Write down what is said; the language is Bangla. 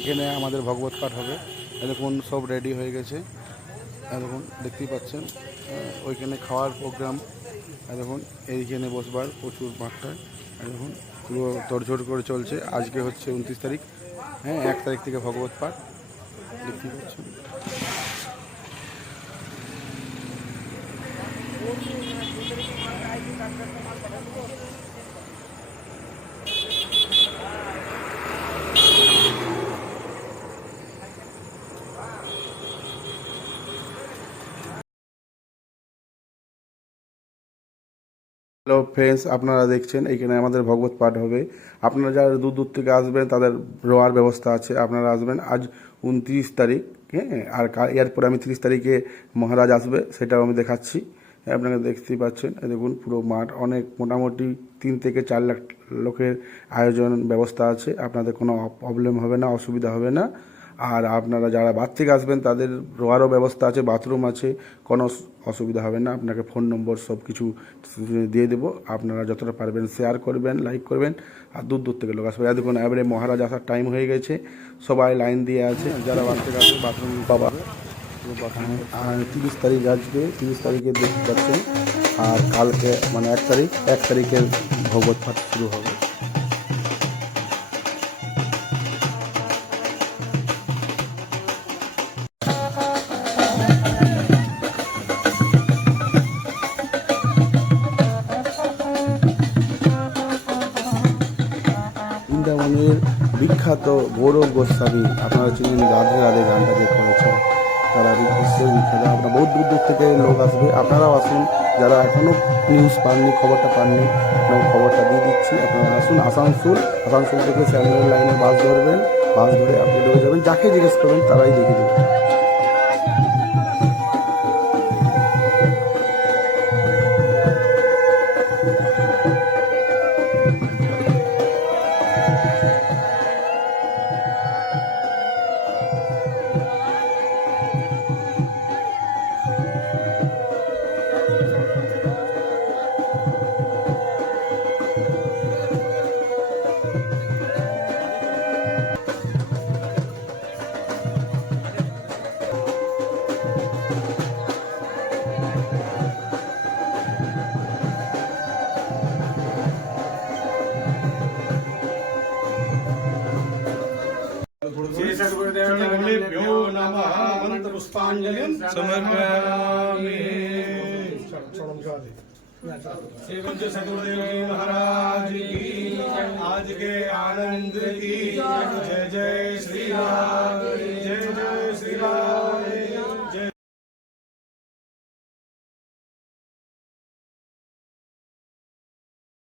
এখানে আমাদের ভগবত পাঠ হবে। দেখুন সব রেডি হয়ে গেছে। দেখুন দেখতেই পাচ্ছেন ওইখানে খাওয়ার প্রোগ্রাম। দেখুন এইখানে বসবার প্রচুর মাত্রায়। দেখুন পুরো তোড়জোড় করে চলছে। আজকে হচ্ছে 29 তারিখ, হ্যাঁ 1 তারিখ থেকে ভগবত পাঠ দেখতেই পাচ্ছেন। হ্যালো ফ্রেন্ডস, আপনারা দেখছেন এইখানে আমাদের ভগবত পাঠ হবে। আপনারা যারা দূর দূর থেকে আসবেন তাদের রোয়ার ব্যবস্থা আছে। আপনারা আসবেন আজ 29 তারিখ, হ্যাঁ। আর এরপরে আমি 30 তারিখে মহারাজ আসবে, সেটাও আমি দেখাচ্ছি। আপনারা দেখতেই পাচ্ছেন। দেখুন পুরো মাঠ অনেক, মোটামুটি 3 থেকে 4 লাখ লোকের আয়োজন ব্যবস্থা আছে। আপনাদের কোনো প্রবলেম হবে না, অসুবিধা হবে না। আর আপনারা যারা বাড়ি থেকে আসবেন তাদের রোয়ারও ব্যবস্থা আছে, বাথরুম আছে, কোনো অসুবিধা হবে না। আপনাকে ফোন নম্বর সব কিছু দিয়ে দেবো। আপনারা যতটা পারবেন শেয়ার করবেন, লাইক করবেন। আর দূর দূর থেকে লোক আসবে। দেখুন এবারে মহারাজ আসার টাইম হয়ে গেছে, সবাই লাইন দিয়ে আছে। যারা বাড়ি থেকে আসবে বাথরুম পাবা। আর 30 তারিখ আসবে, 30 তারিখে দেখতে পাচ্ছেন। আর কালকে মানে 1 তারিখে ভগবত পাঠ শুরু হবে। বৃন্দাবনের বিখ্যাত গৌরব গোস্বামী, আপনারা চিনেন, রাধে রাধে গানটা যে করেছেন, তারা বিশ্বের বিখ্যাত। আপনারা বহু দূর দূর থেকে লোক আসবে, আপনারাও আসুন। যারা এখনও নিউজ পাননি, খবরটা পাননি, আপনাকে খবরটা দিয়ে দিচ্ছি। আপনারা আসুন আসানসোল থেকে স্যান্ডেল লাইনে বাস ধরবেন। বাস ধরে আপনি ঢুকে যাবেন, যাকে জিজ্ঞেস করবেন তারাই দেখে দেবে। गुरुदेवताभ्यो नमः मंत्रपुष्पांजलिं समर्पयामि। श्री पूज्य सद्गुरुदेव जी महाराज की आज के आनंद की जय जय श्री राम।